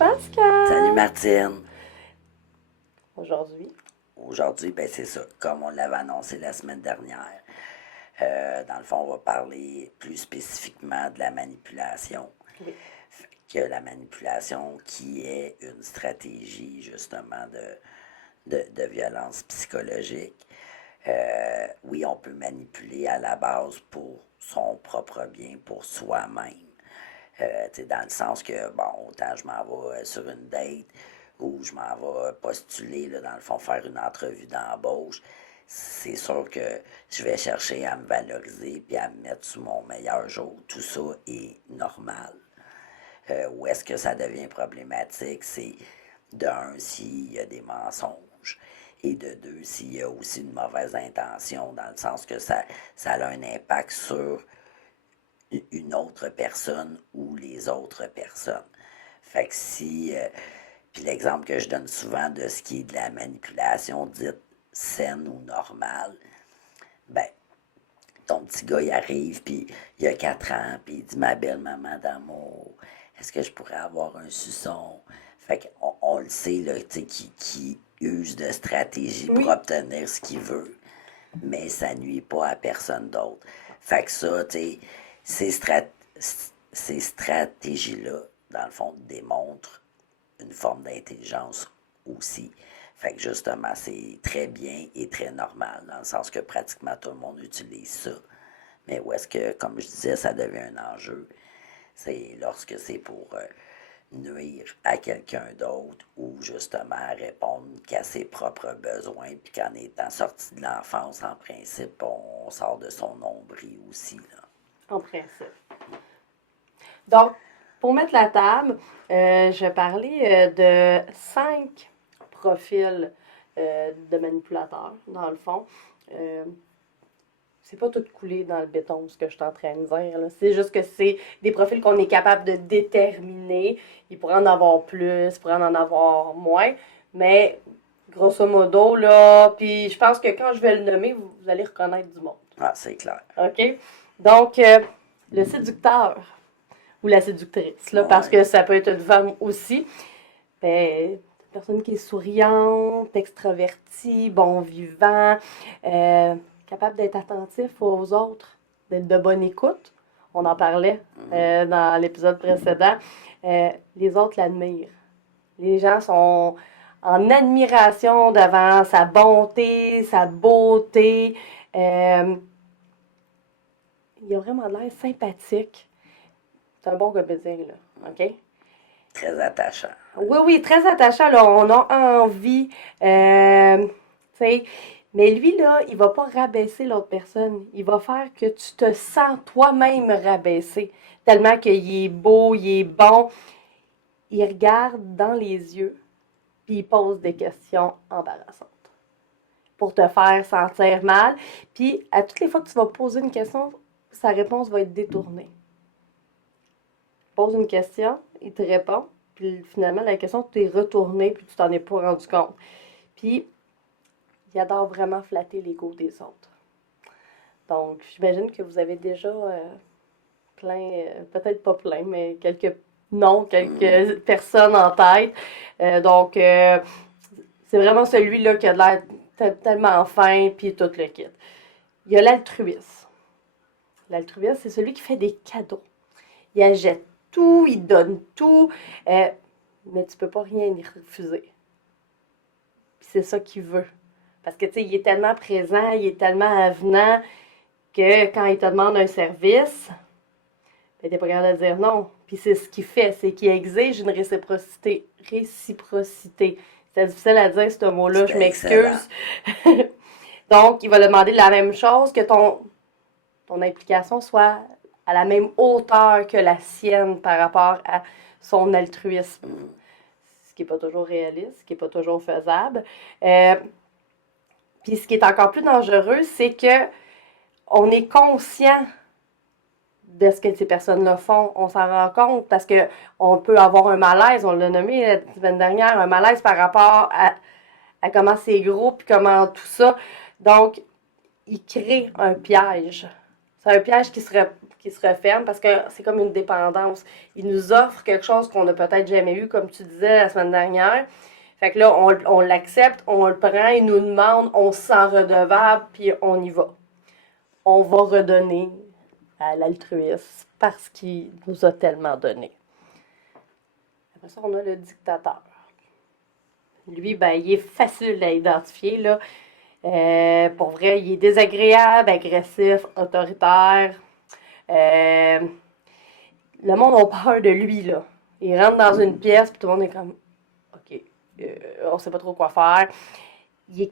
Pascal! Salut Martine! Aujourd'hui, Aujourd'hui, ben c'est ça, comme on l'avait annoncé la semaine dernière. Dans le fond, on va parler plus spécifiquement de la manipulation. oui. Fait que la manipulation qui est une stratégie justement de violence psychologique. Oui, on peut manipuler à la base pour son propre bien, pour soi-même. Dans le sens que, bon, autant je m'en vais sur une date ou je m'en vais postuler, là, dans le fond, faire une entrevue d'embauche, c'est sûr que je vais chercher à me valoriser puis à me mettre sous mon meilleur jour. Tout ça est normal. Où est-ce que ça devient problématique, c'est d'un, s'il y a des mensonges, et de deux, s'il y a aussi une mauvaise intention, dans le sens que ça a un impact sur une autre personne ou les autres personnes. Fait que si, puis l'exemple que je donne souvent de ce qui est de la manipulation dite saine ou normale, ben, ton petit gars, il arrive, puis il a 4 ans, puis il dit, ma belle maman d'amour, est-ce que je pourrais avoir un suçon? Fait qu'on on le sait, là, tu sais, qui use de stratégie pour Oui. obtenir ce qu'il veut, mais ça nuit pas à personne d'autre. Fait que ça, tu sais, ces, ces stratégies-là, dans le fond, démontrent une forme d'intelligence aussi. Fait que justement, c'est très bien et très normal, dans le sens que pratiquement tout le monde utilise ça. Mais où est-ce que, comme je disais, ça devient un enjeu? C'est lorsque c'est pour nuire à quelqu'un d'autre ou justement répondre qu'à ses propres besoins, puis qu'en étant sorti de l'enfance, en principe, on sort de son nombril aussi, là. En principe. Donc, pour mettre la table, je vais parler de 5 profils de manipulateurs, dans le fond. C'est pas tout coulé dans le béton, ce que je suis en train de dire, là. C'est juste que c'est des profils qu'on est capable de déterminer. Il pourrait en avoir plus, il pourrait en avoir moins, mais grosso modo, là, puis je pense que quand je vais le nommer, vous allez reconnaître du monde. Ah, c'est clair. OK? Donc, le séducteur ou la séductrice, là, parce Ouais. que ça peut être une femme aussi. Ben, une personne qui est souriante, extravertie, bon vivant, capable d'être attentif aux autres, d'être de bonne écoute. On en parlait dans l'épisode précédent. Les autres l'admirent. Les gens sont en admiration devant sa bonté, sa beauté. Il a vraiment l'air sympathique. C'est un bon comédien, là. OK? Très attachant. Oui, oui, très attachant, là. On a envie. Tu sais. Mais lui, là, il va pas rabaisser l'autre personne. Il va faire que tu te sens toi-même rabaissé. Tellement qu'il est beau, il est bon. Il regarde dans les yeux, puis il pose des questions embarrassantes pour te faire sentir mal. Puis, à toutes les fois que tu vas poser une question, sa réponse va être détournée. Pose une question, il te répond, puis finalement, la question t'est retournée, puis tu t'en es pas rendu compte. Puis, il adore vraiment flatter l'ego des autres. Donc, j'imagine que vous avez déjà plein, peut-être pas plein, mais quelques noms, quelques personnes en tête. C'est vraiment celui-là qui a l'air tellement fin, puis tout le kit. Il y a l'altruisme. L'altruisme, c'est celui qui fait des cadeaux. Il achète tout, il donne tout, mais tu peux pas rien y refuser. Puis c'est ça qu'il veut. Parce que, tu sais, il est tellement présent, il est tellement avenant que quand il te demande un service, ben, t'es pas capable de dire non. Puis c'est ce qu'il fait, c'est qu'il exige une réciprocité. Réciprocité. C'est difficile à dire, ce mot-là, je m'excuse. Donc, il va demander la même chose, que ton implication soit à la même hauteur que la sienne par rapport à son altruisme. Ce qui n'est pas toujours réaliste, ce qui n'est pas toujours faisable. Puis ce qui est encore plus dangereux, c'est que on est conscient de ce que ces personnes-là font. On s'en rend compte parce qu'on peut avoir un malaise, on l'a nommé la semaine dernière, un malaise par rapport à comment c'est gros puis comment tout ça. Donc, il crée un piège C'est un piège qui se referme parce que c'est comme une dépendance. Il nous offre quelque chose qu'on n'a peut-être jamais eu, comme tu disais la semaine dernière. Fait que là, on l'accepte, on le prend, il nous demande, on se sent redevable, puis on y va. On va redonner à l'altruisme parce qu'il nous a tellement donné. Après ça, on a le dictateur. Lui, ben, il est facile à identifier, là. Pour vrai, il est désagréable, agressif, autoritaire. Euh, le monde a peur de lui, là. Il rentre dans une pièce, puis tout le monde est comme, OK, on sait pas trop quoi faire. Il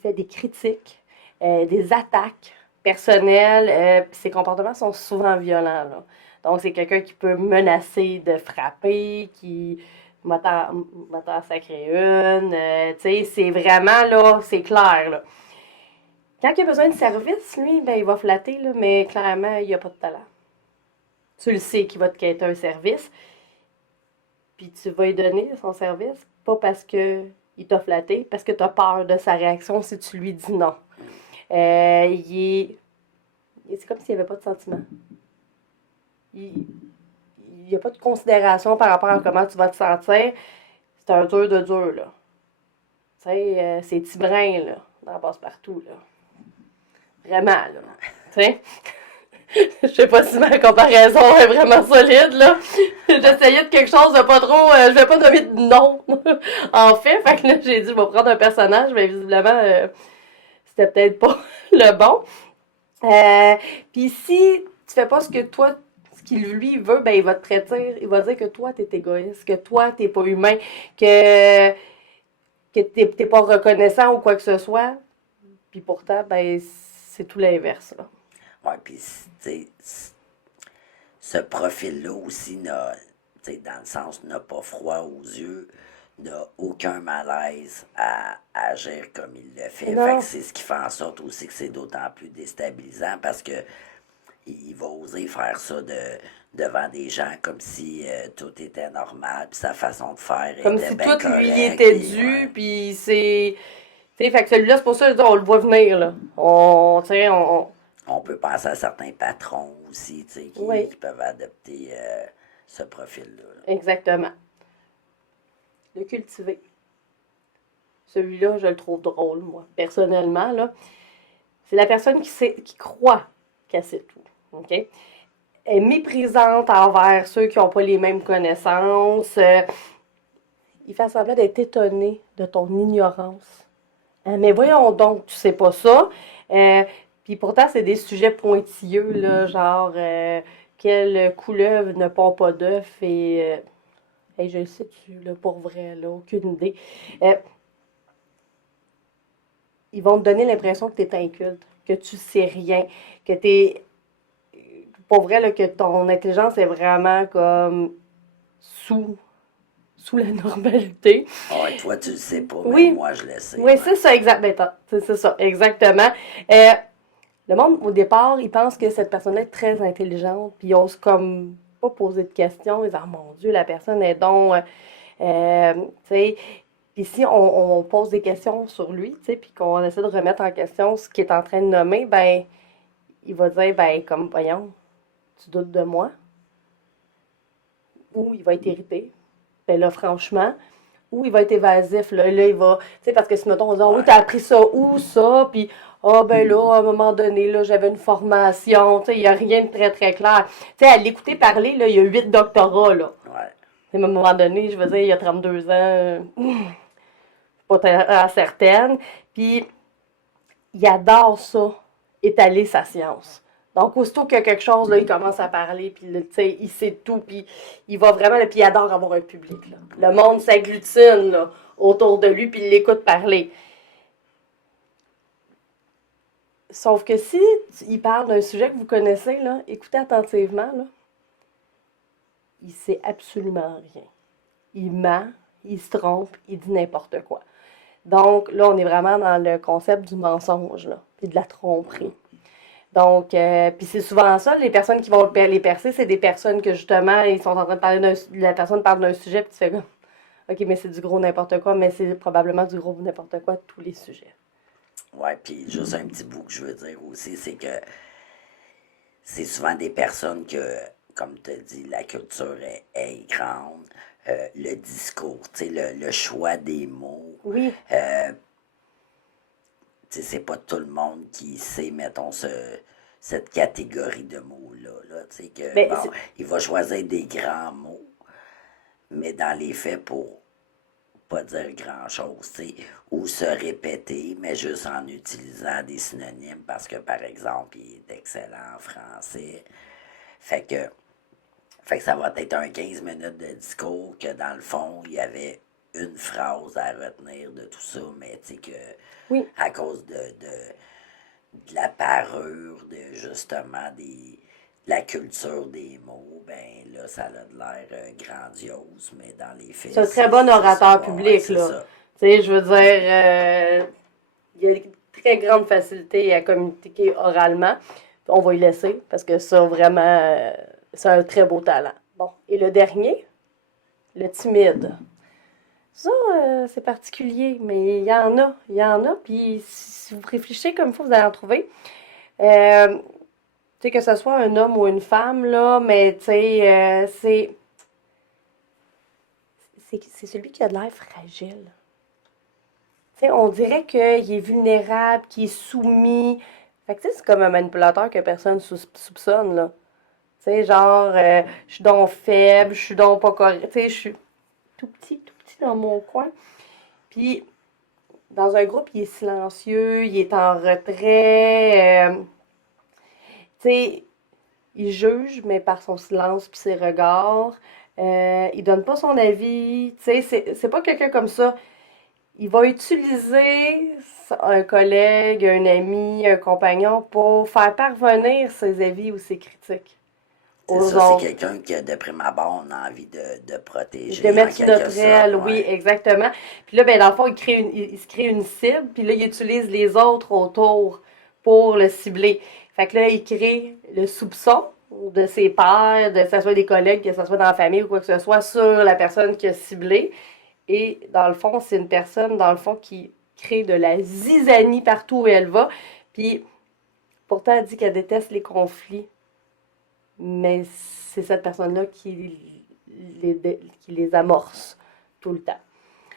fait des critiques, des attaques personnelles, puis ses comportements sont souvent violents, là. Donc, c'est quelqu'un qui peut menacer de frapper, qui m'attend sacré une. Tu sais, c'est vraiment, là, c'est clair, là. Quand il a besoin de service, lui, ben, il va flatter, là, mais clairement, il n'a pas de talent. Tu le sais qu'il va te quêter un service, puis tu vas lui donner son service, pas parce que il t'a flatté, parce que tu as peur de sa réaction si tu lui dis non. C'est comme s'il n'y avait pas de sentiment. Il n'y a pas de considération par rapport à comment tu vas te sentir. C'est un dur de dur, là. Tu sais, c'est Tibrin, là, dans Passe-Partout, là. Vraiment, là. Tu sais? Je sais pas si ma comparaison est vraiment solide, là. J'essayais de quelque chose de pas trop... je vais pas nommer de nom, en fait. Fait que là, j'ai dit, je vais prendre un personnage, mais visiblement, c'était peut-être pas le bon. Puis si tu fais pas ce que toi, ce qu'il lui veut, ben il va te traiter, il va dire que toi, t'es égoïste, que toi, t'es pas humain, que t'es pas reconnaissant ou quoi que ce soit. Puis pourtant, ben c'est tout l'inverse, là. Ouais, puis, tu sais, ce profil-là aussi n'a, tu sais, dans le sens, n'a pas froid aux yeux, n'a aucun malaise à agir comme il le fait. Fait Non. que c'est ce qui fait en sorte aussi que c'est d'autant plus déstabilisant parce que il va oser faire ça devant des gens comme si tout était normal, puis sa façon de faire Comme était si bien tout lui correcte. était Puis, dû, ouais, puis c'est... Tu sais, fait que celui-là, c'est pour ça que je dis, on le voit venir, là. Tu sais, on peut penser à certains patrons aussi, tu sais, Oui, qui peuvent adopter ce profil-là. Là. exactement. Le cultiver. Celui-là, je le trouve drôle, moi, personnellement, là. C'est la personne qui croit qu'elle sait tout, OK? Elle est méprisante envers ceux qui n'ont pas les mêmes connaissances. Il fait semblant d'être étonné de ton ignorance. Mais voyons donc, tu sais pas ça. Puis pourtant, c'est des sujets pointilleux, là, genre quelle couleuvre ne pond pas d'œuf et. Hey, je le sais-tu, là, pour vrai, là, aucune idée. Euh, Ils vont te donner l'impression que tu es inculte, que tu sais rien, que tu es. Pour vrai, là, que ton intelligence est vraiment comme sous la normalité. Ouais, toi, tu le sais pas, mais Oui, moi, je le sais. oui, Ouais. c'est ça, c'est ça, exactement. Euh, le monde, au départ, il pense que cette personne-là est très intelligente, puis ils osent comme pas poser de questions. Ils disent, ah mon Dieu, la personne est donc. Tu sais, puis si on pose des questions sur lui, tu sais, puis qu'on essaie de remettre en question ce qu'il est en train de nommer, ben, il va dire, ben, comme, voyons, tu doutes de moi? Ou il va être irrité. Ben là, franchement, ou il va être évasif, là il va, tu sais, parce que si, mettons, on dit, oh, oui, Ouais. t'as appris ça où, ça, puis, ah, ben là, à un moment donné, là, j'avais une formation, tu sais, il n'y a rien de très, très clair. Tu sais, à l'écouter parler, là, il y a 8 doctorats, là. Ouais. À un moment donné, je veux dire, il y a 32 ans, pas très certaine. Puis, il adore ça, étaler sa science. Donc, aussitôt qu'il y a quelque chose, là, il commence à parler, puis il sait tout, puis il va vraiment, puis il adore avoir un public. Là. Le monde s'agglutine là, autour de lui, puis il l'écoute parler. Sauf que si il parle d'un sujet que vous connaissez, là, écoutez attentivement, là, il sait absolument rien. Il ment, il se trompe, il dit n'importe quoi. Donc, là, on est vraiment dans le concept du mensonge, là, puis de la tromperie. Donc, puis c'est souvent ça, les personnes qui vont les percer, c'est des personnes que justement, ils sont en train de parler la personne parle d'un sujet, puis tu fais comme, OK, mais c'est du gros n'importe quoi, mais c'est probablement du gros n'importe quoi tous les sujets. Ouais, puis juste un petit bout que je veux dire aussi, c'est que c'est souvent des personnes que, comme tu as dit, la culture est grande. Le discours, tu sais, le choix des mots. Oui. Tu sais, c'est pas tout le monde qui sait, mettons, cette catégorie de mots-là. Là, tu sais, que, Ben, bon, il va choisir des grands mots, mais dans les faits, pour pas dire grand-chose, tu sais, ou se répéter, mais juste en utilisant des synonymes parce que, par exemple, il est excellent en français. Fait que, fait que ça va être un 15 minutes de discours que, dans le fond, il y avait une phrase à retenir de tout ça, mais tu sais que, oui. à cause de la parure, de justement de la culture des mots, ben là, ça a de l'air grandiose, mais dans les faits, C'est un très bon orateur public, c'est là. ça. Tu sais, je veux dire, il a une très grande facilité à communiquer oralement. On va y laisser, parce que ça, vraiment, c'est un très beau talent. Bon, et le dernier, le timide. Ça, c'est particulier, mais il y en a, puis si vous réfléchissez comme il faut, vous allez en trouver. Tu sais, que ce soit un homme ou une femme, là, mais tu sais, c'est celui qui a de l'air fragile. Tu sais, on dirait qu'il est vulnérable, qu'il est soumis. Fait que tu sais, c'est comme un manipulateur que personne soupçonne, là. Tu sais, genre, je suis donc faible, je suis donc pas correct. Tu sais, je suis tout petit dans mon coin. Puis, dans un groupe, il est silencieux, il est en retrait. Tu sais, il juge, mais par son silence puis ses regards. Il donne pas son avis. Tu sais, c'est pas quelqu'un comme ça. Il va utiliser un collègue, un ami, un compagnon pour faire parvenir ses avis ou ses critiques C'est aux ça, c'est autres. quelqu'un que, de prime abord, on a envie de De protéger, en mettre sur quelque notre sorte, aile, oui, ouais. exactement. Puis là, ben, dans le fond, il se crée une cible, puis là, il utilise les autres autour pour le cibler. Fait que là, il crée le soupçon de ses pairs, que ce soit des collègues, que ce soit dans la famille ou quoi que ce soit, sur la personne qui a ciblé. Et dans le fond, c'est une personne, dans le fond, qui crée de la zizanie partout où elle va. Puis pourtant, elle dit qu'elle déteste les conflits. Mais c'est cette personne-là qui les amorce tout le temps.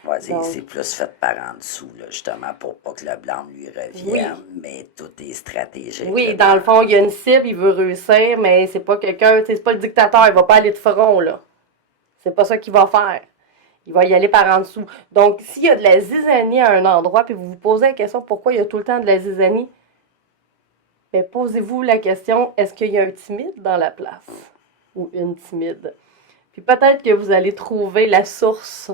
Ouais, Donc, c'est plus fait par en dessous, là, justement, pour pas que le blanc lui oui. revienne, mais tout est stratégique, là, Oui, dans le fond, il y a une cible, il veut réussir, mais c'est pas quelqu'un, c'est pas le dictateur, il va pas aller de front, là. C'est pas ça qu'il va faire. Il va y aller par en dessous. Donc, s'il y a de la zizanie à un endroit, puis vous vous posez la question pourquoi il y a tout le temps de la zizanie, bien, posez-vous la question, est-ce qu'il y a un timide dans la place? Ou une timide? Puis peut-être que vous allez trouver la source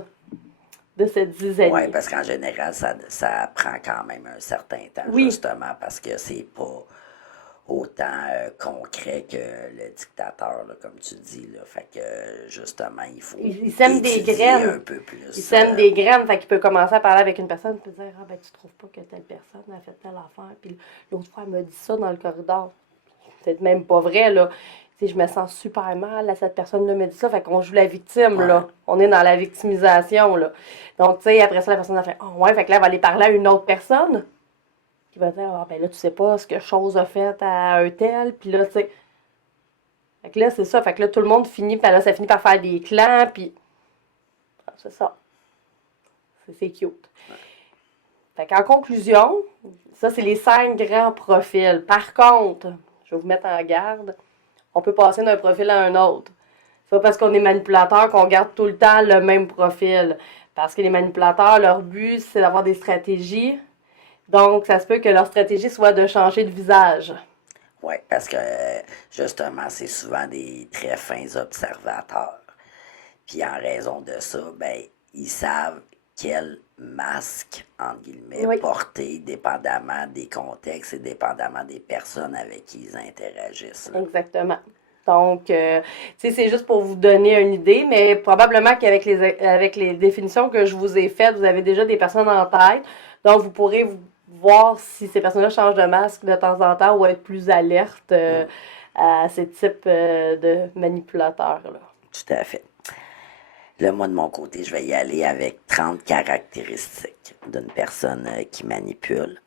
de cette ouais, zizanie. parce qu'en général, ça prend quand même un certain temps, Oui, justement, parce que c'est pas autant concret que le dictateur, là, comme tu dis, là. Fait que, justement, il faut il sème des étudier graines. un peu Il plus. sème des graines, fait qu'il peut commencer à parler avec une personne, puis dire ah ben tu trouves pas que telle personne a fait telle affaire, puis l'autre fois elle m'a dit ça dans le corridor. C'est peut-être même pas vrai là. Tu sais, je me sens super mal, là, cette personne-là me dit ça, fait qu'on joue la victime Ouais. là. On est dans la victimisation là. Donc tu sais après ça la personne a fait oh ouais, fait que là elle va aller parler à une autre personne qui va dire ah ben là tu sais pas ce que chose a fait à un tel, puis là tu sais. Fait que là c'est ça, fait que là tout le monde finit par là ça finit par faire des clans, puis ah, c'est ça. C'est cute. Fait qu'en conclusion, ça, c'est les 5 grands profils. Par contre, je vais vous mettre en garde, on peut passer d'un profil à un autre. C'est pas parce qu'on est manipulateur qu'on garde tout le temps le même profil. Parce que les manipulateurs, leur but, c'est d'avoir des stratégies. Donc, ça se peut que leur stratégie soit de changer de visage. Oui, parce que justement, c'est souvent des très fins observateurs. Puis en raison de ça, ben, ils savent quel masque, entre guillemets, Oui, porter dépendamment des contextes et dépendamment des personnes avec qui ils interagissent, là. exactement. Donc, tu sais, c'est juste pour vous donner une idée, mais probablement avec les définitions que je vous ai faites, vous avez déjà des personnes en tête. Donc, vous pourrez voir si ces personnes-là changent de masque de temps en temps ou être plus alertes Mm, à ces types de manipulateurs-là. tout à fait. Là, moi, de mon côté, je vais y aller avec 30 caractéristiques d'une personne qui manipule.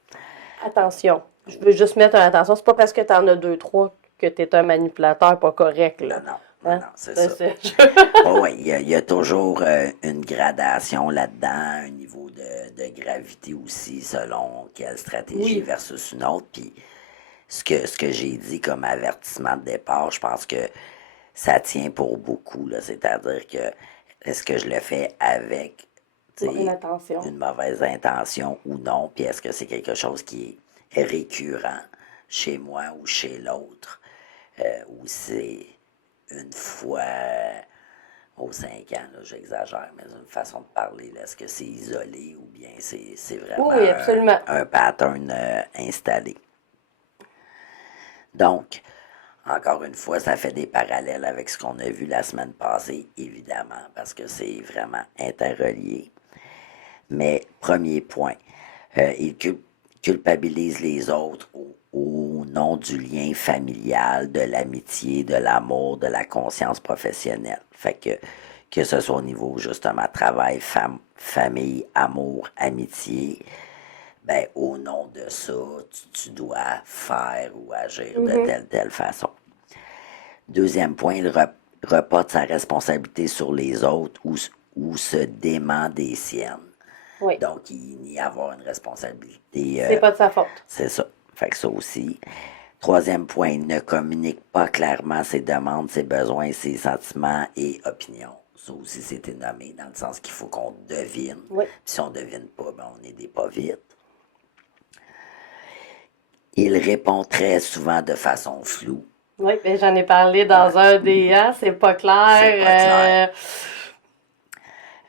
Attention, je veux juste mettre une attention. C'est pas parce que tu en as deux, trois que tu es un manipulateur pas correct, là. Non, c'est Ça, ça. c'est- Oui, il y a toujours une gradation là-dedans, un niveau de gravité aussi, selon quelle stratégie Oui. versus une autre. Puis ce que j'ai dit comme avertissement de départ, je pense que ça tient pour beaucoup, là. C'est-à-dire que est-ce que je le fais avec tu Une sais, attention. une mauvaise intention ou non, puis est-ce que c'est quelque chose qui est récurrent chez moi ou chez l'autre, ou c'est une fois aux 5 ans, là, j'exagère, mais une façon de parler, là, est-ce que c'est isolé ou bien c'est vraiment Oui, absolument. un pattern installé? Donc, encore une fois, ça fait des parallèles avec ce qu'on a vu la semaine passée, évidemment, parce que c'est vraiment interrelié. Mais premier point, il culpabilise les autres au nom du lien familial, de l'amitié, de l'amour, de la conscience professionnelle. Fait que ce soit au niveau justement travail, famille, amour, amitié, ben au nom de ça, tu dois faire ou agir de telle façon. Deuxième point, il reporte sa responsabilité sur les autres ou se dément des siennes. Oui. Donc, il nie avoir une responsabilité. C'est pas de sa faute. C'est ça. Fait que ça aussi. Troisième point, il ne communique pas clairement ses demandes, ses besoins, ses sentiments et opinions. Ça aussi, c'était nommé dans le sens qu'il faut qu'on devine. Oui. Puis si on ne devine pas, ben, on n'aide pas vite. Il répond très souvent de façon floue. Oui, ben j'en ai parlé dans un des c'est pas clair. C'est pas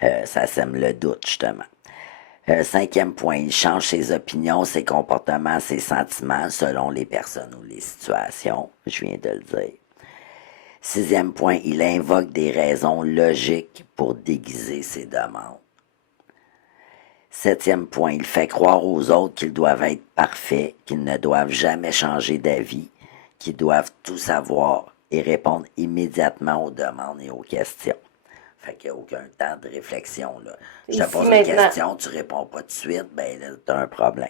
clair. Ça sème le doute, justement. Cinquième point, il change ses opinions, ses comportements, ses sentiments selon les personnes ou les situations. Je viens de le dire. Sixième point, il invoque des raisons logiques pour déguiser ses demandes. Septième point, il fait croire aux autres qu'ils doivent être parfaits, qu'ils ne doivent jamais changer d'avis, qu'ils doivent tout savoir et répondre immédiatement aux demandes et aux questions. Fait qu'il n'y a aucun temps de réflexion, là. Je te Ici, pose une maintenant. question, tu réponds pas tout de suite, ben là, tu as un problème.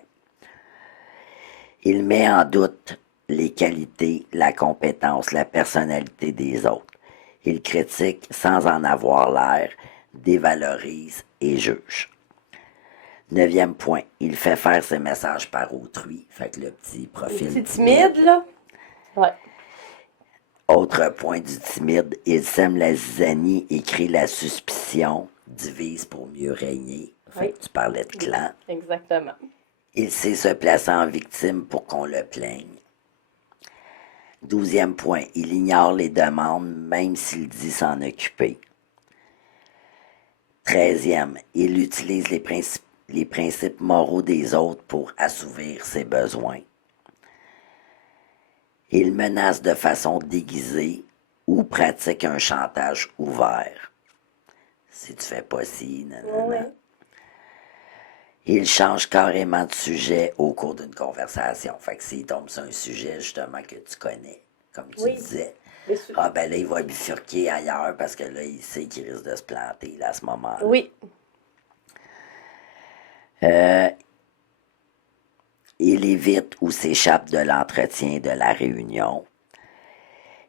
Il met en doute les qualités, la compétence, la personnalité des autres. Il critique sans en avoir l'air, dévalorise et juge. Neuvième point, il fait faire ses messages par autrui. Fait que le petit profil C'est timide, là. Ouais. Autre point du timide, il sème la zizanie et crée la suspicion, divise pour mieux régner. Fait que tu parlais de clan. Exactement. Il sait se placer en victime pour qu'on le plaigne. 12e point, il ignore les demandes même s'il dit s'en occuper. 13e, il utilise les principes moraux des autres pour assouvir ses besoins. Il menace de façon déguisée ou pratique un chantage ouvert. Si tu fais pas ci, nanana. Oui. Il change carrément de sujet au cours d'une conversation. Fait que s'il tombe sur un sujet justement que tu connais, comme tu Oui. disais, Mais c'est- ah ben là, il va bifurquer ailleurs parce que là, il sait qu'il risque de se planter là, à ce moment-là. Oui. Il évite ou s'échappe de l'entretien de la réunion.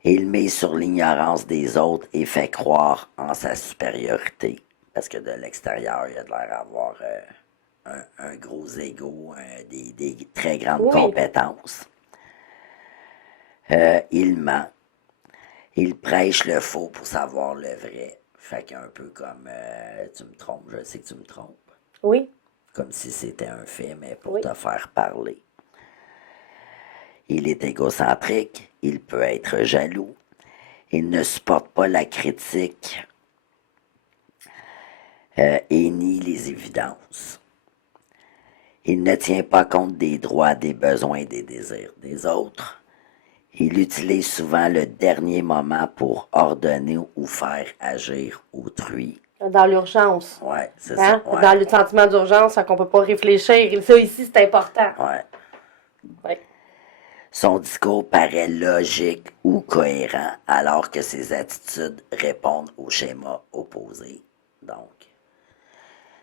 Il met sur l'ignorance des autres et fait croire en sa supériorité. Parce que de l'extérieur, il a de l'air d'avoir un gros ego, des très grandes Oui. compétences. Il ment. Il prêche le faux pour savoir le vrai. Fait qu'un peu comme tu me trompes, je sais que tu me trompes. Oui. Comme si c'était un fait, mais pour Oui. te faire parler. Il est égocentrique, il peut être jaloux, il ne supporte pas la critique et nie les évidences. Il ne tient pas compte des droits, des besoins et des désirs des autres. Il utilise souvent le dernier moment pour ordonner ou faire agir autrui. Dans l'urgence. Ouais, c'est Hein? ça. Ouais, Dans le sentiment d'urgence, fait qu'on peut pas réfléchir. Ça, ici, c'est important. ouais. Oui. Son discours paraît logique ou cohérent alors que ses attitudes répondent au schéma opposé. Donc,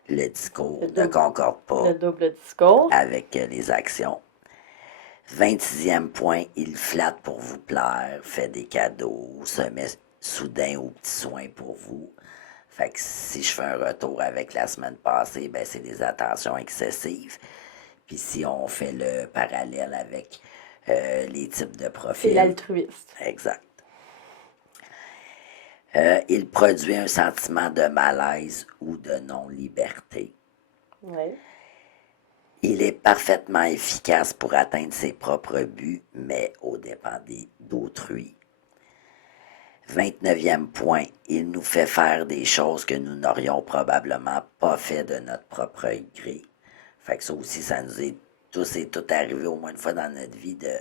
le discours ne concorde pas Le double discours. avec les actions. 26e point, il flatte pour vous plaire, fait des cadeaux, se met soudain aux petits soins pour vous. Fait que si je fais un retour avec la semaine passée, ben c'est des attentions excessives. Puis si on fait le parallèle avec les types de C'est profils, l'altruiste. exact. Il produit un sentiment de malaise ou de non-liberté. Oui. Il est parfaitement efficace pour atteindre ses propres buts, mais au dépend d'autrui. 29e point, il nous fait faire des choses que nous n'aurions probablement pas fait de notre propre gré. Fait que ça aussi, ça nous est tous et tout arrivé au moins une fois dans notre vie de,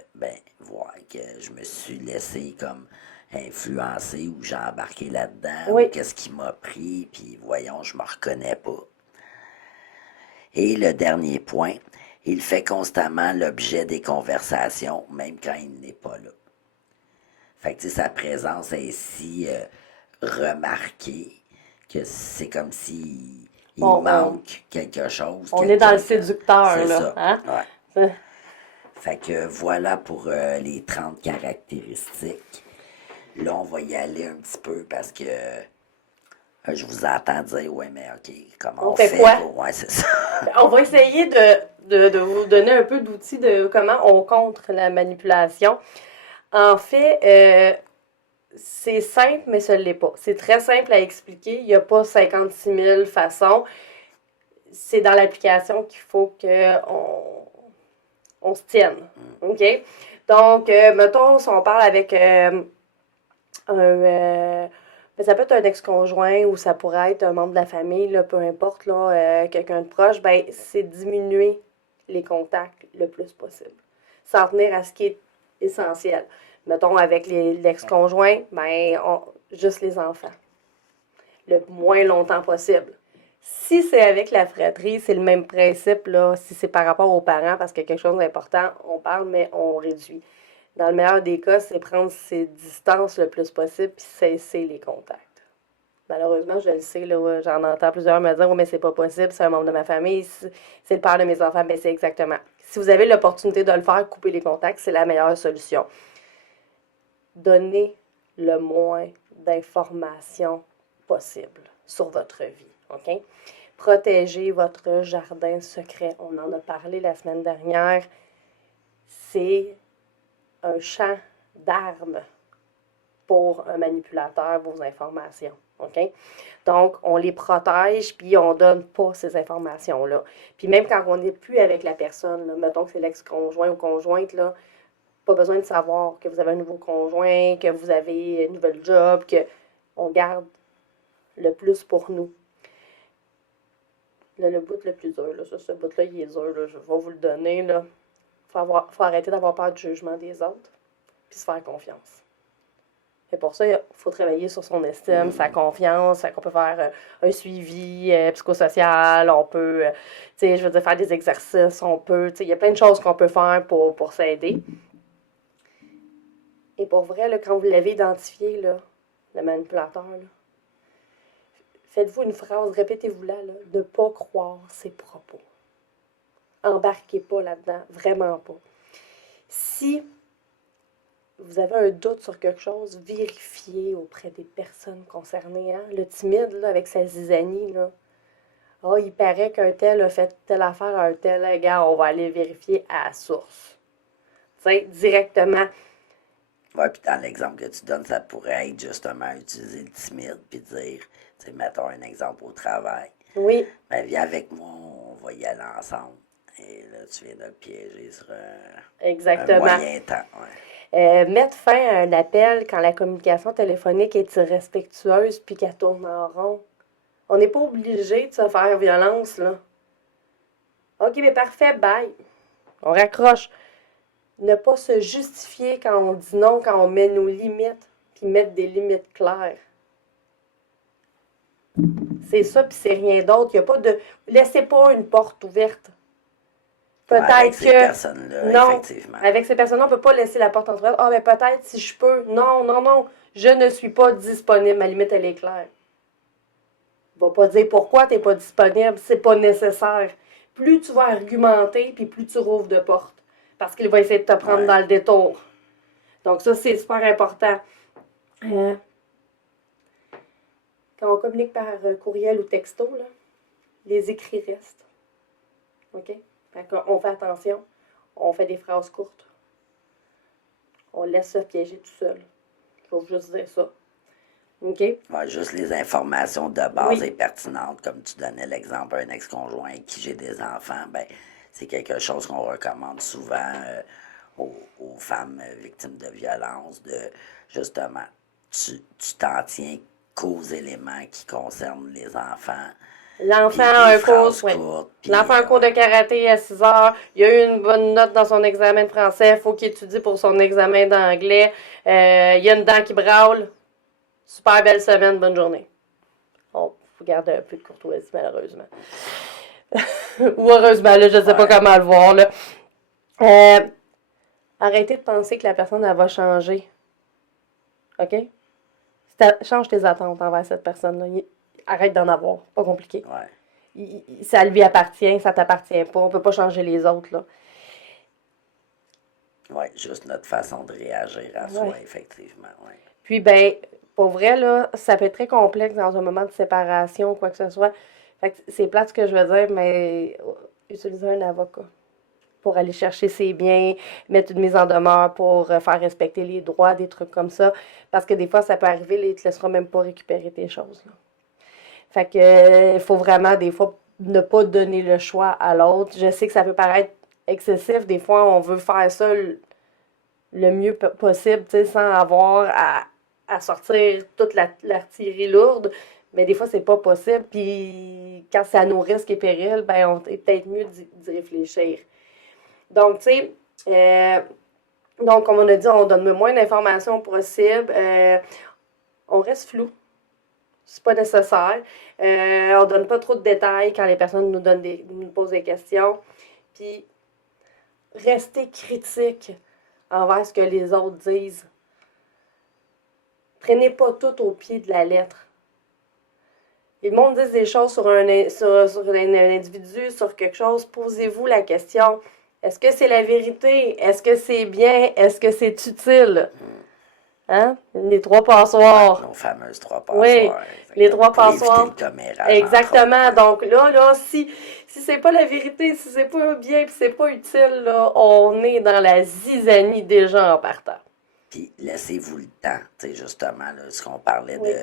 voir que je me suis laissé comme influencer ou j'ai embarqué là-dedans, Oui. ou qu'est-ce qui m'a pris, puis voyons, je me reconnais pas. Et le dernier point, il fait constamment l'objet des conversations, même quand il n'est pas là. Fait que sa présence est si remarquée que c'est comme si il manque quelque chose. On est dans le séducteur, c'est là. ça. Hein? Ouais. Fait que voilà pour les 30 caractéristiques. Là, on va y aller un petit peu parce que je vous entends dire, ouais, mais OK, comment on fait quoi? Ouais, c'est ça. On va essayer de vous donner un peu d'outils de comment on contre la manipulation. En fait, c'est simple, mais ce ne l'est pas. C'est très simple à expliquer. Il n'y a pas 56 000 façons. C'est dans l'application qu'il faut qu'on se tienne. OK? Donc, mettons, si on parle avec ça peut être un ex-conjoint ou ça pourrait être un membre de la famille, là, peu importe, là, quelqu'un de proche, ben, c'est diminuer les contacts le plus possible. S'en tenir à ce qui est essentiel. Mettons, avec l'ex-conjoint, ben, juste les enfants. Le moins longtemps possible. Si c'est avec la fratrie, c'est le même principe, là. Si c'est par rapport aux parents, parce qu'il y a quelque chose d'important, on parle, mais on réduit. Dans le meilleur des cas, c'est prendre ses distances le plus possible puis cesser les contacts. Malheureusement, je le sais, là, j'en entends plusieurs me dire « Oui, mais c'est pas possible, c'est un membre de ma famille, c'est le père de mes enfants. » Bien, c'est exactement. Si vous avez l'opportunité de le faire, couper les contacts, c'est la meilleure solution. Donnez le moins d'informations possible sur votre vie, OK? Protégez votre jardin secret. On en a parlé la semaine dernière. C'est un champ d'armes pour un manipulateur, vos informations. OK? Donc, on les protège, puis on ne donne pas ces informations-là. Puis même quand on n'est plus avec la personne, là, mettons que c'est l'ex-conjoint ou conjointe, là, pas besoin de savoir que vous avez un nouveau conjoint, que vous avez un nouvel job, qu'on garde le plus pour nous. Là, le bout le plus dur, là, ce bout-là, il est dur, là, je vais vous le donner. Il faut arrêter d'avoir peur du jugement des autres, puis se faire confiance. Et pour ça, il faut travailler sur son estime, sa confiance. On peut faire un suivi psychosocial, on peut, faire des exercices, il y a plein de choses qu'on peut faire pour s'aider. Et pour vrai, là, quand vous l'avez identifié, là, le manipulateur, là, faites-vous une phrase, répétez-vous-la, là, de ne pas croire ses propos. Embarquez pas là-dedans, vraiment pas. Si vous avez un doute sur quelque chose, vérifiez auprès des personnes concernées. Hein? Le timide, là, avec sa zizanie, là. Oh, il paraît qu'un tel a fait telle affaire à un tel égard, on va aller vérifier à la source. Tu sais, directement. Oui, puis dans l'exemple que tu donnes, ça pourrait être justement utiliser le timide, puis dire, tu sais, mettons un exemple au travail. Oui. Ben, viens avec moi, on va y aller ensemble. Et là, tu viens de le piéger sur Exactement. un moyen temps. Ouais. Mettre fin à un appel quand la communication téléphonique est irrespectueuse puis qu'elle tourne en rond. On n'est pas obligé de se faire violence, là. OK, mais parfait, bye. On raccroche. Ne pas se justifier quand on dit non, quand on met nos limites, puis mettre des limites claires. C'est ça, puis c'est rien d'autre. Il y a pas de... Laissez pas une porte ouverte. Peut-être avec que... ces personnes-là, non, effectivement. avec ces personnes-là, on ne peut pas laisser la porte ouverte. Ah, mais peut-être si je peux. Non, non, non. Je ne suis pas disponible. Ma limite, elle est claire. Va pas dire pourquoi tu n'es pas disponible. C'est pas nécessaire. Plus tu vas argumenter, puis plus tu rouvres de portes. parce qu'il va essayer de te prendre Ouais. dans le détour. Donc ça, c'est super important. Euh, Quand on communique par courriel ou texto, là, les écrits restent. OK? Fait qu'on fait attention. On fait des phrases courtes. On laisse se piéger tout seul. Il faut juste dire ça. OK? Ouais, juste les informations de base Oui. et pertinentes, comme tu donnais l'exemple, un ex-conjoint avec qui j'ai des enfants, ben c'est quelque chose qu'on recommande souvent aux femmes victimes de violence, de justement, tu t'en tiens qu'aux éléments qui concernent les enfants, L'enfant puis a des un cours, phrases oui. courtes, L'enfant puis a un cours de karaté à 6 heures. Il a eu une bonne note dans son examen de français. Il faut qu'il étudie pour son examen d'anglais. Il y a une dent qui braille. Super belle semaine, bonne journée. Bon, faut garder un peu de courtoisie, malheureusement. Ou heureusement, là, je ne sais pas ouais, comment le voir, là. Euh, Arrêtez de penser que la personne, elle va changer. OK? Change tes attentes envers cette personne-là. Arrête d'en avoir. Pas compliqué. ouais, Ça lui appartient, ça t'appartient pas. On peut pas changer les autres, là. ouais, juste notre façon de réagir à Ouais. soi, effectivement, ouais. Puis, ben, pour vrai, là, ça peut être très complexe dans un moment de séparation ou quoi que ce soit. Fait que c'est plate ce que je veux dire, mais utiliser un avocat pour aller chercher ses biens, mettre une mise en demeure pour faire respecter les droits, des trucs comme ça. Parce que des fois, ça peut arriver, ils te laisseront même pas récupérer tes choses, là. Fait que, il faut vraiment, des fois, ne pas donner le choix à l'autre. Je sais que ça peut paraître excessif. Des fois, on veut faire ça le mieux possible, tu sais, sans avoir à sortir toute l'artillerie lourde. Mais des fois, c'est pas possible. Puis, quand c'est à nos risques et périls, ben, on est peut-être mieux d'y réfléchir. Donc, tu sais, donc, comme on a dit, on donne le moins d'informations possible. On reste flou. C'est pas nécessaire. On donne pas trop de détails quand les personnes nous posent des questions. Puis, rester critique envers ce que les autres disent. Prenez pas tout au pied de la lettre. Le monde dit des choses sur un individu, sur quelque chose. Posez-vous la question. Est-ce que c'est la vérité? Est-ce que c'est bien? Est-ce que c'est utile? Hein? Les trois passoires. Nos fameuses trois Oui, passoires. les trois Pour éviter passoires. le commérage, Exactement. entre autres, Donc là, si c'est pas la vérité, si c'est pas bien, puis c'est pas utile, là, on est dans la zizanie déjà en partant. Puis laissez-vous le temps, tu sais, justement, là, ce qu'on parlait Oui. de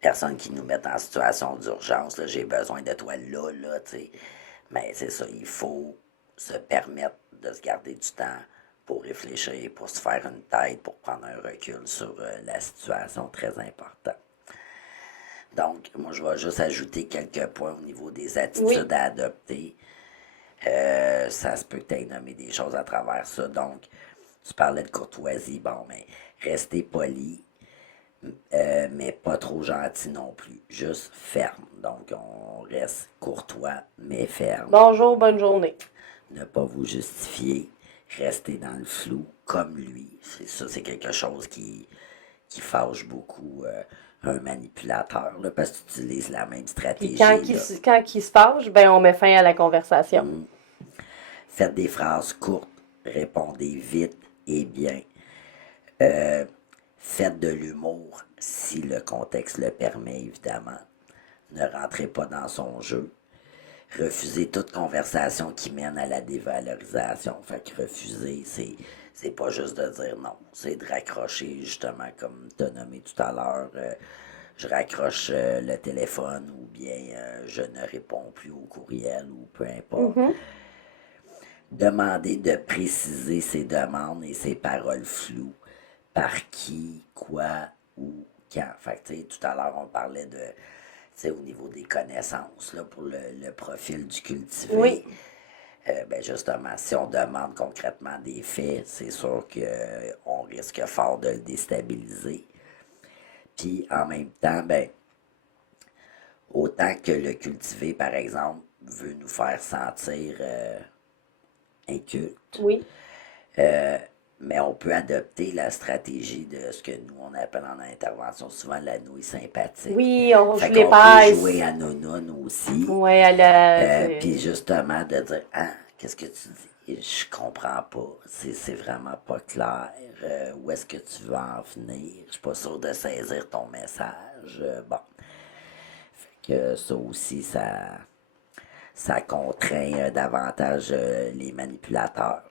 personnes qui nous mettent en situation d'urgence, là, j'ai besoin de toi là, tu sais. Mais c'est ça, il faut se permettre de se garder du temps pour réfléchir, pour se faire une tête, pour prendre un recul sur la situation, très important. Donc, moi, je vais juste ajouter quelques points au niveau des attitudes Oui. à adopter. Ça se peut que tu aies nommé des choses à travers ça. Donc, tu parlais de courtoisie, bon, mais rester poli, mais pas trop gentil non plus. Juste ferme. Donc, on reste courtois, mais ferme. Bonjour, bonne journée. Ne pas vous justifier. Rester dans le flou, comme lui. Ça, c'est quelque chose qui fâche beaucoup un manipulateur, là, parce que tu utilises la même Puis stratégie. quand il se fâche, ben on met fin à la conversation. Faites des phrases courtes, répondez vite et bien. Faites de l'humour si le contexte le permet, évidemment. Ne rentrez pas dans son jeu. Refusez toute conversation qui mène à la dévalorisation. Fait que refuser, c'est pas juste de dire non, c'est de raccrocher, justement, comme tu as nommé tout à l'heure. Je raccroche le téléphone ou bien je ne réponds plus au courriel ou peu importe. Demandez de préciser ses demandes et ses paroles floues. Par qui, quoi, où, quand. Fait que, tu sais, tout à l'heure, on parlait de, tu sais, au niveau des connaissances, là, pour le profil du cultivé. Oui. Ben justement, si on demande concrètement des faits, c'est sûr qu'on risque fort de le déstabiliser. Puis, en même temps, ben, autant que le cultivé, par exemple, veut nous faire sentir incultes, Oui. mais on peut adopter la stratégie de ce que nous, on appelle en intervention souvent la nouille sympathique. Oui, on Fait joue qu'on les peut passes. jouer à nounoun aussi. Oui, elle a. Puis justement, de dire, ah, qu'est-ce que tu dis? je comprends pas. C'est vraiment pas clair. Où est-ce que tu veux en venir? Je suis pas sûr de saisir ton message. Bon. Fait que ça aussi, ça contraint davantage les manipulateurs.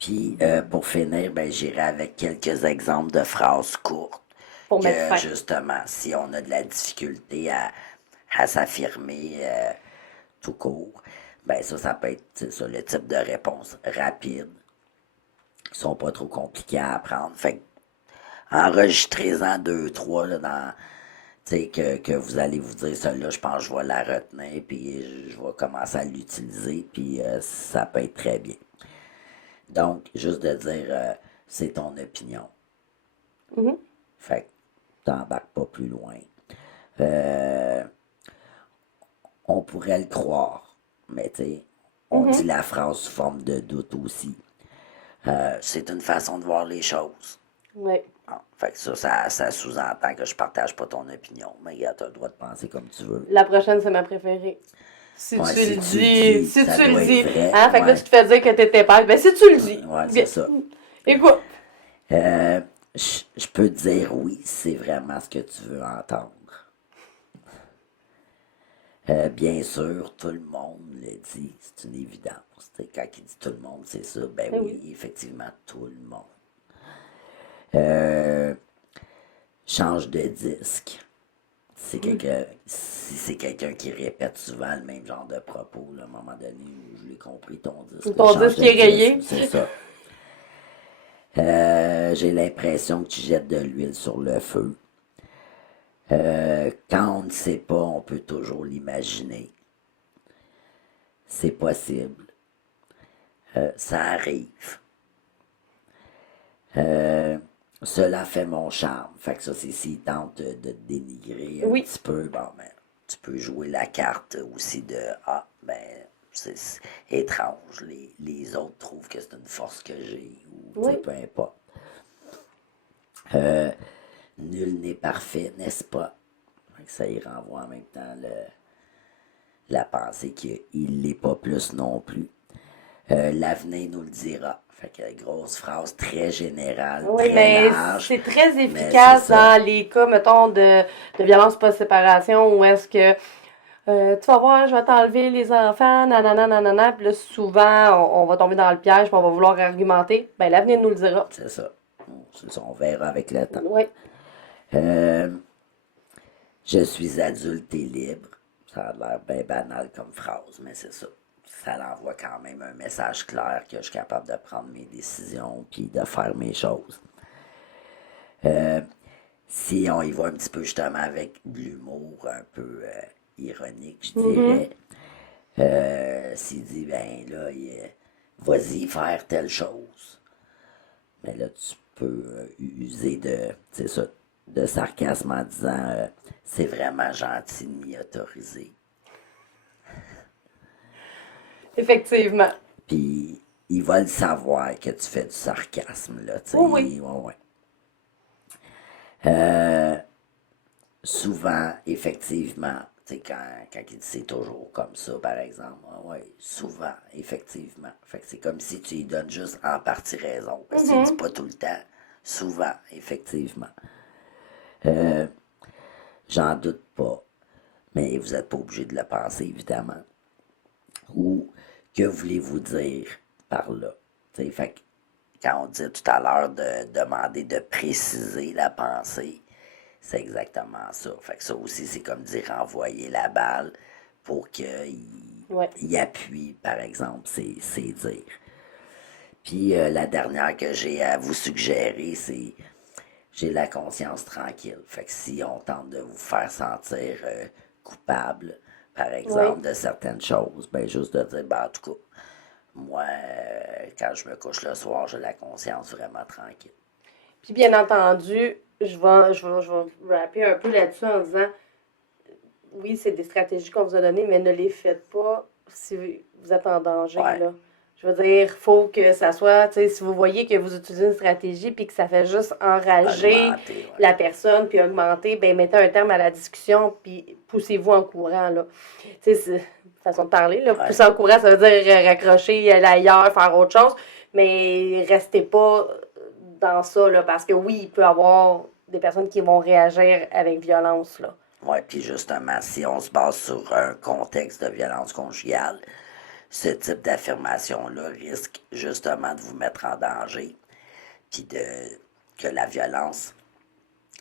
Puis, pour finir, ben, j'irai avec quelques exemples de phrases courtes Pour mettre que, fin. justement, si on a de la difficulté à s'affirmer tout court, ben ça peut être c'est ça, le type de réponse rapide, qui sont pas trop compliqués à apprendre. Fait que, enregistrez-en deux, trois, là, dans, tu sais, que vous allez vous dire, celle-là, je pense que je vais la retenir, puis je vais commencer à l'utiliser, puis ça peut être très bien. Donc, juste de dire, c'est ton opinion. Mhm. Fait que t'embarques pas plus loin. Euh, on pourrait le croire, mais tu sais, on dit la phrase sous forme de doute aussi. C'est une façon de voir les choses. Oui. Bon, fait que ça sous-entend que je partage pas ton opinion, mais tu as le droit de penser comme tu veux. La prochaine, c'est ma préférée. Si Ouais, tu si le tu dis, dis, si ça tu le doit être dis. vrai. Hein? Fait que là, Ouais, tu te fais dire que t'étais père. Ben, si tu le dis. ouais, Bien. c'est ça. Écoute. Je peux te dire oui, c'est vraiment ce que tu veux entendre. Bien sûr, tout le monde le dit, c'est une évidence. T'sais, quand il dit tout le monde, c'est ça. Ben Ben oui, oui. effectivement, tout le monde. Euh, change de disque. Si c'est quelqu'un qui répète souvent le même genre de propos, là, à un moment donné, je l'ai compris, ton disque, Ton change disque de qui est disque, rayé. c'est ça. J'ai l'impression que tu jettes de l'huile sur le feu. Quand on ne sait pas, on peut toujours l'imaginer. C'est possible. Ça arrive. Euh, cela fait mon charme. Fait que ça, c'est s'il tente de te dénigrer un Oui. petit peu, bon, ben, tu peux jouer la carte aussi de ah, ben, c'est étrange. Les autres trouvent que c'est une force que j'ai, ou tu sais, Oui. peu importe. Nul n'est parfait, n'est-ce pas? Fait que ça y renvoie en même temps la pensée qu'il l'est pas plus non plus. L'avenir nous le dira. Fait que grosse phrase très générale, Oui, très mais large, c'est très mais c'est efficace ça. dans les cas, mettons, de violence post-séparation où est-ce que tu vas voir, je vais t'enlever les enfants, nanana, nanana, puis là, souvent, on va tomber dans le piège, puis on va vouloir argumenter. Ben, l'avenir nous le dira. C'est ça. C'est ça, on verra avec le temps. Oui. Euh, je suis adulte et libre. Ça a l'air bien banal comme phrase, mais c'est ça. Ça l'envoie quand même un message clair que je suis capable de prendre mes décisions puis de faire mes choses. Si on y va un petit peu justement avec de l'humour un peu ironique, je dirais, s'il dit, ben là, vas-y faire telle chose, mais là, tu peux user c'est ça, de sarcasme en disant, c'est vraiment gentil de m'y autoriser. Effectivement. Puis, il va le savoir que tu fais du sarcasme, là, tu sais. Oui, oui. Ouais, ouais. Souvent, effectivement, tu sais, quand il dit c'est toujours comme ça, par exemple, oui, souvent, effectivement. Fait que c'est comme si tu lui donnes juste en partie raison. Parce qu'il dit pas tout le temps, souvent, effectivement. J'en doute pas, mais vous n'êtes pas obligé de le penser, évidemment. Ou, que voulez-vous dire par là? Tu sais, fait que quand on dit tout à l'heure de demander de préciser la pensée, c'est exactement ça. Fait que ça aussi, c'est comme dire envoyer la balle pour qu'il Ouais. il appuie, par exemple, ses dires. Puis la dernière que j'ai à vous suggérer, c'est j'ai la conscience tranquille. Fait que si on tente de vous faire sentir coupable, par Oui. exemple, de certaines choses, ben juste de dire, ben en tout cas, moi, quand je me couche le soir, j'ai la conscience vraiment tranquille. Puis bien entendu, je vais rapper un peu là-dessus en disant, oui, c'est des stratégies qu'on vous a données, mais ne les faites pas si vous êtes en danger, Ouais, là. Je veux dire, faut que ça soit, tu sais, si vous voyez que vous utilisez une stratégie puis que ça fait juste enrager augmenter, ouais. la personne puis augmenter, ben mettez un terme à la discussion puis poussez-vous en courant, là. Tu sais, façon de parler. Là. Ouais. Pousser en courant, ça veut dire raccrocher, aller ailleurs, faire autre chose. Mais restez pas dans ça, là, parce que oui, il peut y avoir des personnes qui vont réagir avec violence. Là. Oui, puis justement, si on se base sur un contexte de violence conjugale, ce type d'affirmation-là risque justement de vous mettre en danger, puis que la violence,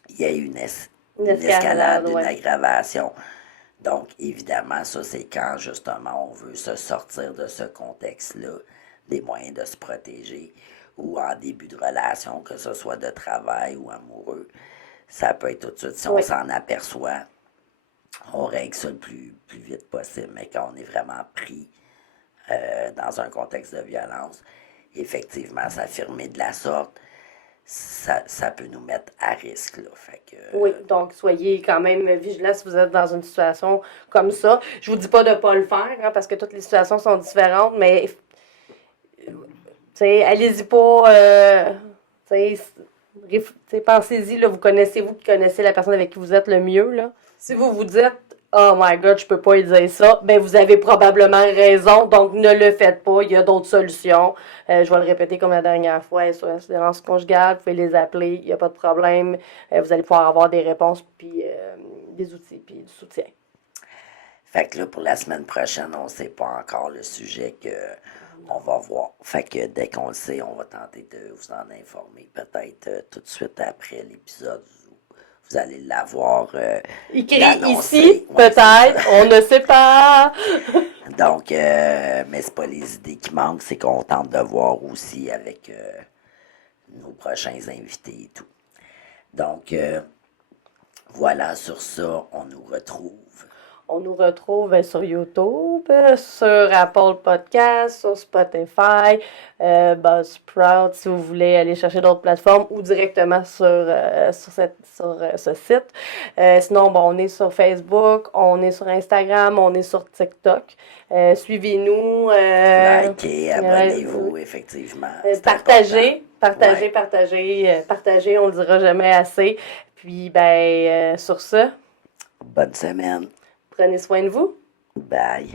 il y ait une escalade, une ouais. aggravation. Donc, évidemment, ça, c'est quand justement on veut se sortir de ce contexte-là, des moyens de se protéger, ou en début de relation, que ce soit de travail ou amoureux. Ça peut être tout de suite, si on Oui. s'en aperçoit, on règle ça le plus vite possible. Mais quand on est vraiment pris dans un contexte de violence, effectivement, s'affirmer de la sorte, ça peut nous mettre à risque. Là. Fait que, Oui, donc soyez quand même vigilants si vous êtes dans une situation comme ça. Je vous dis pas de pas le faire, hein, parce que toutes les situations sont différentes, mais allez-y pas, pensez-y, là, vous qui connaissez la personne avec qui vous êtes le mieux, là. Si vous vous dites, oh my god, je peux pas lui dire ça, ben vous avez probablement raison, donc ne le faites pas, il y a d'autres solutions. Je vais le répéter comme la dernière fois, sur l'assurance conjugale, vous pouvez les appeler, il n'y a pas de problème, vous allez pouvoir avoir des réponses, puis des outils, puis du soutien. Fait que là, pour la semaine prochaine, on ne sait pas encore le sujet qu'on va voir. Fait que dès qu'on le sait, on va tenter de vous en informer. Peut-être tout de suite après l'épisode, vous allez l'avoir Écrit d'annoncer. ici, Ouais, peut-être, on ne sait pas. Donc, mais c'est pas les idées qui manquent, c'est qu'on tente de voir aussi avec nos prochains invités et tout. Donc, voilà, sur ça, on nous retrouve. On nous retrouve sur YouTube, sur Apple Podcasts, sur Spotify, Buzzsprout, si vous voulez aller chercher d'autres plateformes, ou directement sur ce site. Sinon, on est sur Facebook, on est sur Instagram, on est sur TikTok. Suivez-nous. Likez, abonnez-vous, effectivement. Partagez, on le dira jamais assez. Puis, sur ça, bonne semaine. prenez soin de vous. Bye.